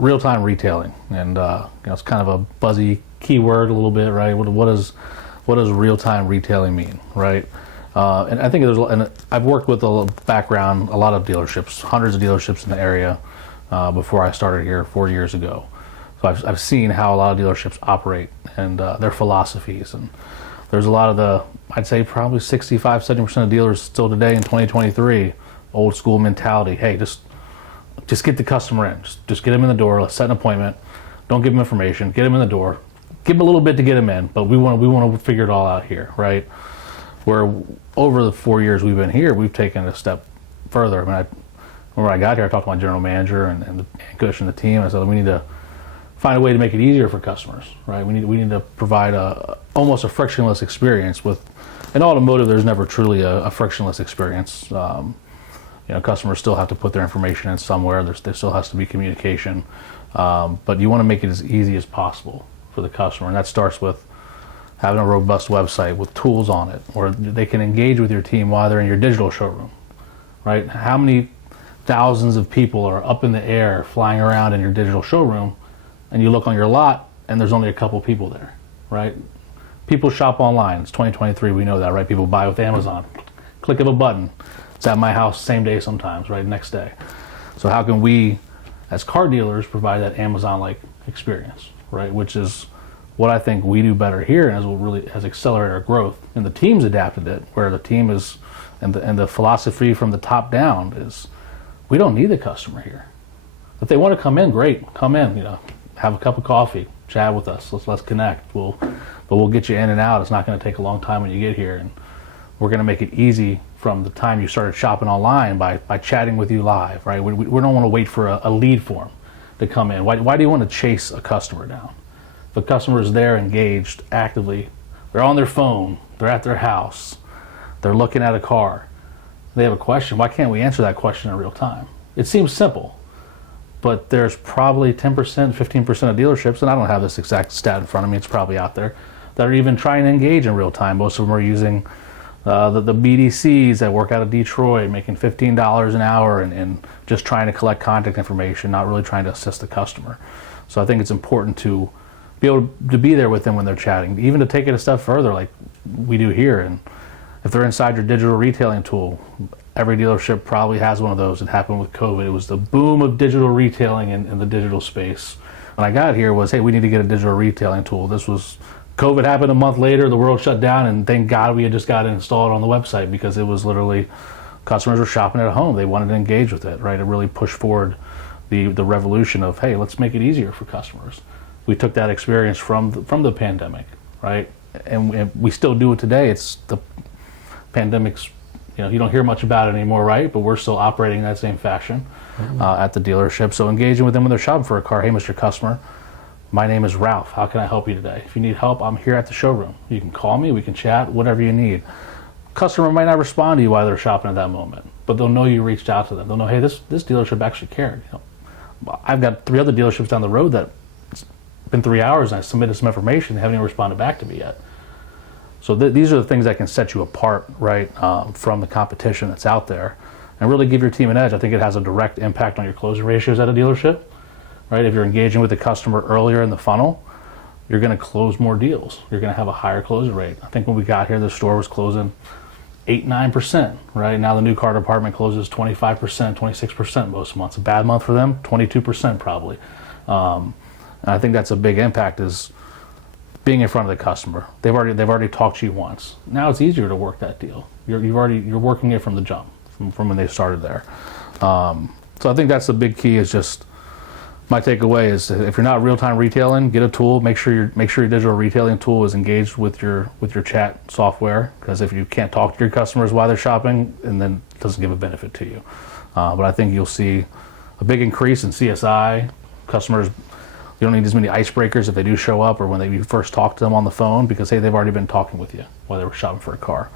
real-time retailing, and it's kind of a buzzy keyword a little bit, right? What does real-time retailing mean, right? And I think and I've worked with a lot of dealerships, hundreds of dealerships in the area before I started here 4 years ago. So I've seen how a lot of dealerships operate and their philosophies, and there's a lot of I'd say probably 65-70% of dealers still today in 2023, old school mentality. Hey, just get the customer in. Just get them in the door. Let's set an appointment. Don't give them information. Get them in the door. Give them a little bit to get them in, but we want to figure it all out here, right? Where over the 4 years we've been here, we've taken a step further. I mean, when I got here, I talked to my general manager and Kush and the team. I said we need to find a way to make it easier for customers, right? We need to provide almost a frictionless experience. In automotive, there's never truly a frictionless experience. Customers still have to put their information in somewhere. There still has to be communication, but you want to make it as easy as possible for the customer, and that starts with having a robust website with tools on it, where they can engage with your team while they're in your digital showroom, right? How many thousands of people are up in the air flying around in your digital showroom, and you look on your lot and there's only a couple people there, right? People shop online. It's 2023, we know that, right? People buy with Amazon. Click of a button. It's at my house same day sometimes, right? Next day. So how can we, as car dealers, provide that Amazon-like experience, right? Which is what I think we do better here, and is what really has accelerated our growth. And the team's adapted it, where the team is, and the philosophy from the top down is, we don't need the customer here. If they want to come in, great, come in. Have a cup of coffee, chat with us. Let's connect. But we'll get you in and out. It's not going to take a long time when you get here, and we're going to make it easy from the time you started shopping online by chatting with you live, right? We don't want to wait for a lead form to come in. Why do you want to chase a customer down? If a customer is there engaged actively, they're on their phone, they're at their house, they're looking at a car, they have a question, why can't we answer that question in real time? It seems simple, but there's probably 10%, 15% of dealerships, and I don't have this exact stat in front of me, it's probably out there, that are even trying to engage in real time. Most of them are using the BDCs that work out of Detroit, making $15 an hour and just trying to collect contact information, not really trying to assist the customer. So I think it's important to be able to be there with them when they're chatting, even to take it a step further like we do here. And if they're inside your digital retailing tool, every dealership probably has one of those. It happened with COVID. It was the boom of digital retailing in the digital space. When I got here was, hey, we need to get a digital retailing tool. COVID happened a month later, the world shut down, and thank God we had just got it installed on the website, because it was literally, customers were shopping at home. They wanted to engage with it, right? It really pushed forward the revolution of, hey, let's make it easier for customers. We took that experience from the pandemic, right? And we still do it today. It's the pandemic's, you don't hear much about it anymore, right? But we're still operating in that same fashion at the dealership. So engaging with them when they're shopping for a car. Hey, Mr. Customer, my name is Ralph. How can I help you today? If you need help, I'm here at the showroom. You can call me, we can chat, whatever you need. Customer might not respond to you while they're shopping at that moment, but they'll know you reached out to them. They'll know, hey, this dealership actually cared. I've got 3 other dealerships down the road that it's been 3 hours and I submitted some information, they haven't even responded back to me yet. So these are the things that can set you apart, right, from the competition that's out there, and really give your team an edge. I think it has a direct impact on your closing ratios at a dealership, right? If you're engaging with the customer earlier in the funnel, you're going to close more deals. You're going to have a higher closing rate. I think when we got here, the store was closing 8-9%, right? Now the new car department closes 25%, 26% most months. A bad month for them, 22% probably. And I think that's a big impact, is being in front of the customer. They've already talked to you once. Now it's easier to work that deal. You're working it from the jump, from when they started there. So I think that's the big key. Is just my takeaway is, if you're not real-time retailing, get a tool. Make sure your digital retailing tool is engaged with your chat software, because if you can't talk to your customers while they're shopping, and then it doesn't give a benefit to you. But I think you'll see a big increase in CSI. Customers, you don't need as many icebreakers if they do show up, or when you first talk to them on the phone, because hey, they've already been talking with you while they were shopping for a car.